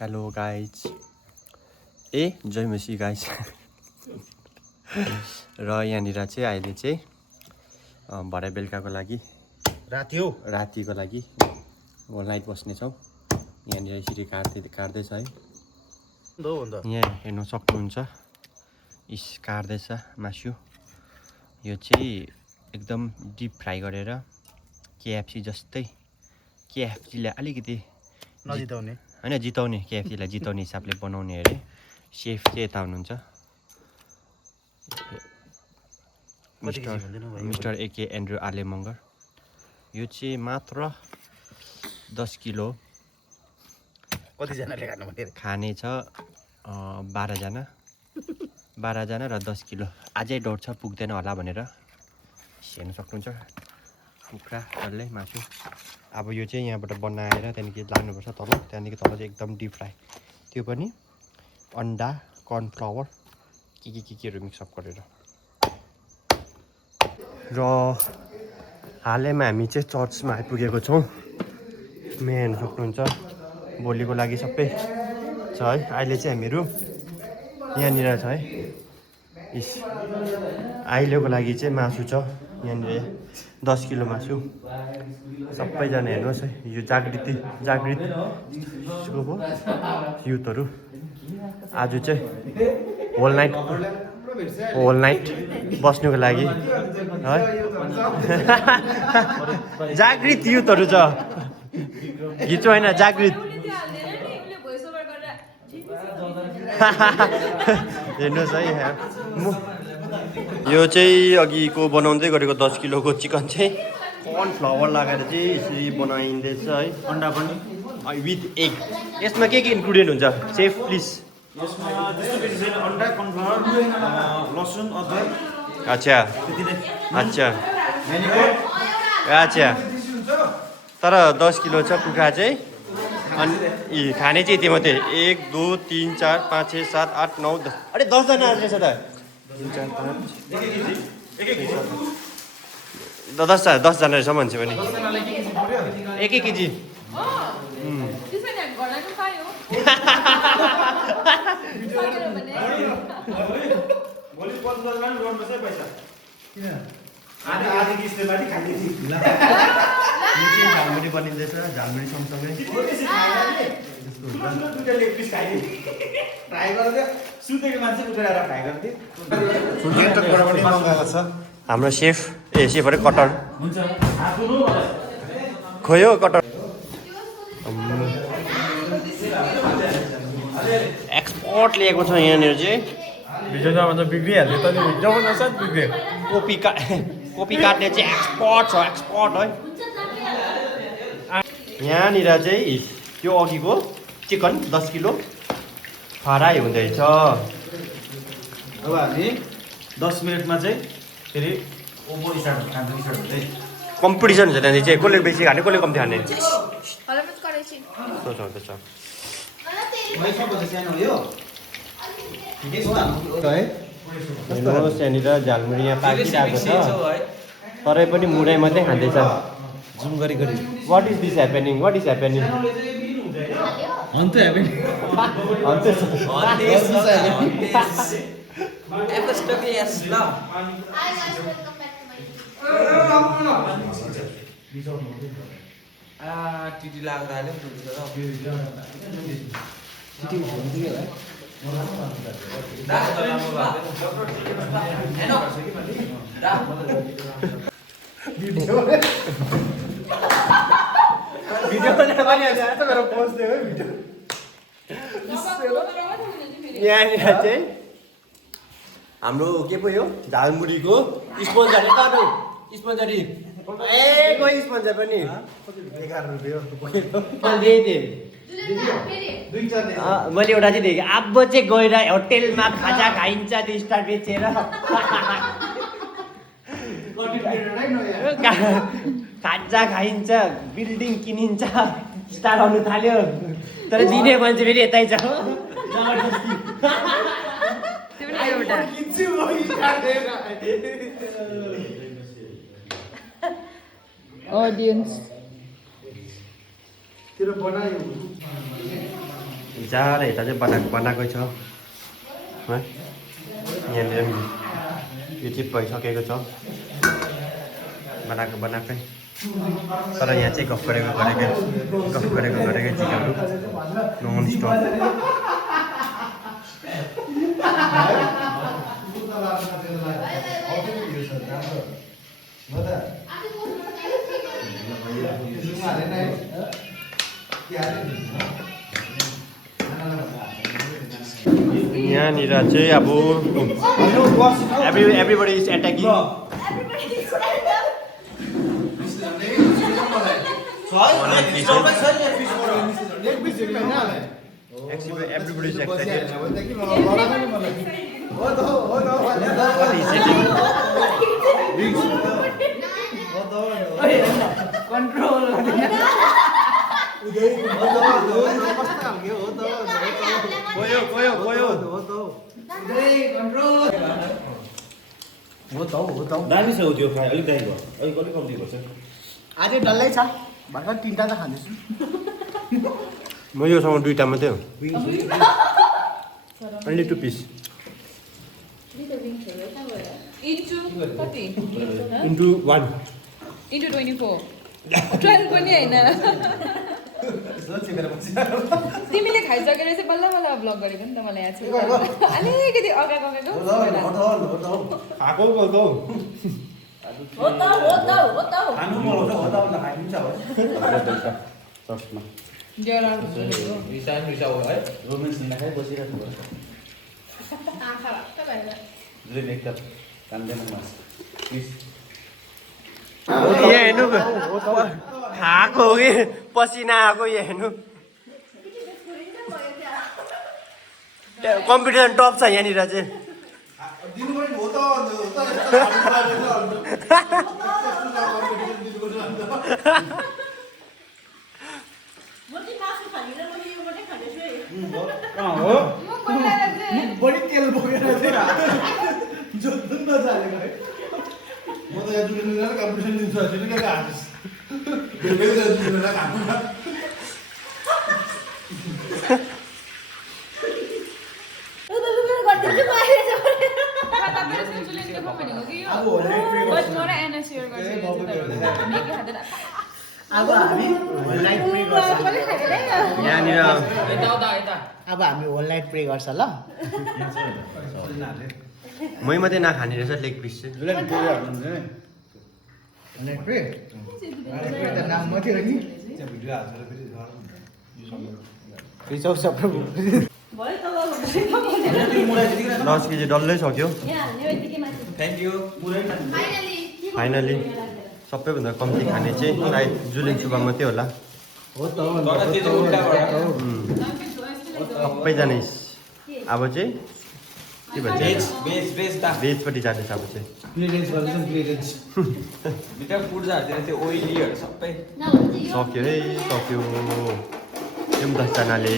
Hello guys जय मसी guys र यहाँनिर चाहिँ अहिले चाहिँ भरे बेलुकाको लागि रातिको लागि होल नाइट बस्नेछौँ। यहाँनिर यसरी काट्दैछ है। यहाँ हेर्नु सक्नुहुन्छ काट्दैछ मासु। यो चाहिँ एकदम डिप फ्राई गरेर केएफसी जस्तै केएफसीलाई अलिकति नजिताउने हैन जिताउने केएफसीलाई जिताउने हिसाबले बनाउने अरे। सेफ चाहिँ यता हुनुहुन्छ मिस्टर एके एन्ड्रु आले मगर। यो चाहिँ मात्र 10 किलो कतिजनाले खानु खाने छ 12 जना र 10 किलो। अझै डर छ पुग्दैन होला भनेर। हेर्न सक्नुहुन्छ कुखुरा डल्लै मासु। अब यो चाहिँ यहाँबाट बनाएर त्यहाँदेखि लानुपर्छ तल। त्यहाँदेखि तल चाहिँ एकदम डिप फ्राई, त्यो पनि अन्डा कर्नफ्लावर केहरू मिक्सअप गरेर। र हालैमा हामी चाहिँ चर्चमा आइपुगेको छौँ। हेर्न सक्नुहुन्छ भोलिको लागि सबै छ है। अहिले चाहिँ हामीहरू यहाँनिर छ है। अहिलेको लागि चाहिँ मासु छ यहाँनिर 10 किलो मासु। सबैजना हेर्नुहोस् है, यो जागृत युथहरू आज चाहिँ होल नाइट बस्नुको लागि है। जागृत युथहरू छ घिचो होइन जागृत। हेर्नुहोस् है यो चाहिँ अघिको बनाउँदै गरेको 10 किलोको चिकन चाहिँ कर्नफ्लावर लगाएर चाहिँ यसरी बनाइँदैछ है। अन्डा पनि विथ एग। यसमा के इन्क्लुडेड हुन्छ सेफ प्लिज? यसमा अन्डा कर्नफ्लावर लसुन अदरक अच्छा तर 10 किलो छ कुखुरा चाहिँ। अनि खाने चाहिँ यति मात्रै 1 2 3 4 5 6 7 8 9 10। अरे 10 जना रहेछ त। 3 4 5 10 जना रहेछ मान्छे पनि 1 केजी। झालमुरी बनिँदैछ। झालमुरी सँगसँगै हाम्रो सेफहरू कटर खोयो कटर एक्सपोर्ट लिएको छ यहाँनिर चाहिँ। बिग्रिहाल्यो त कोपी काट्ने चाहिँ एक्सपोर्ट छ है। यहाँनिर चाहिँ त्यो अघिको चिकन 10 किलो फ्राई हुँदैछ। अब हामी 10 मिनटमा चाहिँ फेरि कम्पिटिसन हुन्छ त्यहाँदेखि चाहिँ कसले बेसी खाने कसले कम्ती खाने हेर्नुहोस् यहाँनिर झालमुरी यहाँ पाकिरहेको छ तरै पनि मुरै मात्रै खाँदैछ। What is happening? यहाँनिर चाहिँ हाम्रो के पो यो झालमुरीको स्पोन्जर स्पोन्जर कोही स्पोन्जर पनि 11 रुपियाँ। मैले एउटा चाहिँ देखेँ अब चाहिँ गएर होटेलमा खाजा खाइन्छ त्यो स्टार बेचेर खाजा खाइन्छ बिल्डिङ किनिन्छ स्टार आउनु थाल्यो तर दिने मान्छे फेरि यतै छ। ऑडियंस तेरो बनायो बिचारा यता चाहिँ बनाएकै छ है यहाँनिर यो चाहिँ भइसकेको छ बनाएकै तर यहाँ चाहिँ गफ गरेको गरेकै चिकनहरू नन स्टप यहाँनिर चाहिँ अब everybody is attacking everybody is excited what is eating control दामी छ त्यो फ्राई अलिक दामी भयो अलिक कम्ती गर्छ आज डल्लै छ भर्खर 3टा त खाँदैछु म योसँग 2टा मात्रै हो only 2 piece into 30 into 1 into 24 12 पनि हैन तिमीले खाइसकेर चाहिँ बल्ल बल्ल भ्लग गरेको नि त मलाई याद छ अलिकति अगाको खाएको बोल्छौ हो त खानु मलाई हो त खाइन्छ हो ससमा जरा रोमेन्स नखाइ बसिरहेको भयो आँखा भक्त भएर जुन एकदम कान्दैन मास प्लिज यहाँ हेर्नु खाएको हो कि पसिना आएको यहाँ हेर्नु कम्पिटिसन टप छ यहाँनिर चाहिँ बढी तेल बोकेर जोत्नु नजानेको है म त यहाँ जुन कम्पिटिसन दिन्छु हजुर के हाल्छस् बेलुका जुन खानु अब हामी होल नाइट प्रे गर्छ यहाँनिर अब हामी होल नाइट प्रे गर्छ ल मै मात्रै नखाने रहेछ लेग पिस चाहिँ होल नाइट प्रे त नाम मात्रै हो नि भिडियो हाल्छ फेरि रिचाउ प्रभु 10 केजी डल्लै सक्यो थ्याङ्क यू पुरै फाइनली सबैभन्दा कम्ती खाने चाहिँ सायद जुलिङ सुब्बा मात्रै होला हो त सबैजना अब चाहिँ के भन्छ भेजपट्टि जाँदैछ अब चाहिँ क्लियरेन्स गर्दैछौँ क्लियरेन्स भित्र फुड जाँदैन त्यो ओइलीहरू सबै सक्यो है सक्यो यो पनि 10जनाले